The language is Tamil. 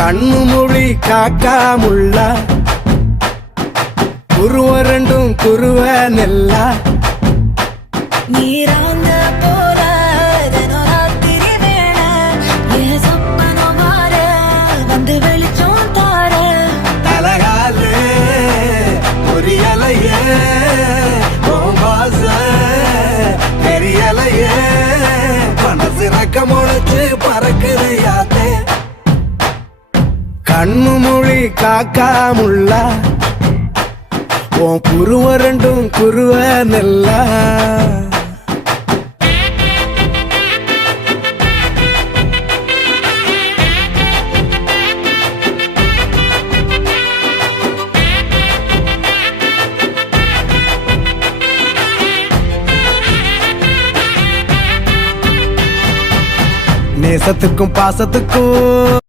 கண்ணு மொழி காக்காமுள்ள குருவ ரெண்டும் குருவ நெல்லா நீராங்க போல தினராத்திரி வேண என் சொப்பனம் மாற வந்து வெளிச்சம் தார தலகாலே பொரியலையே ஓம்பாச பெரியலையே மனசு ரக்க முளைச்சு பறக்குது யாத்தே கண்ணு மொழி காக்காமுள்ள உன் குருவ ரெண்டும் குருவ நெல்லா நேசத்துக்கும் பாசத்துக்கும்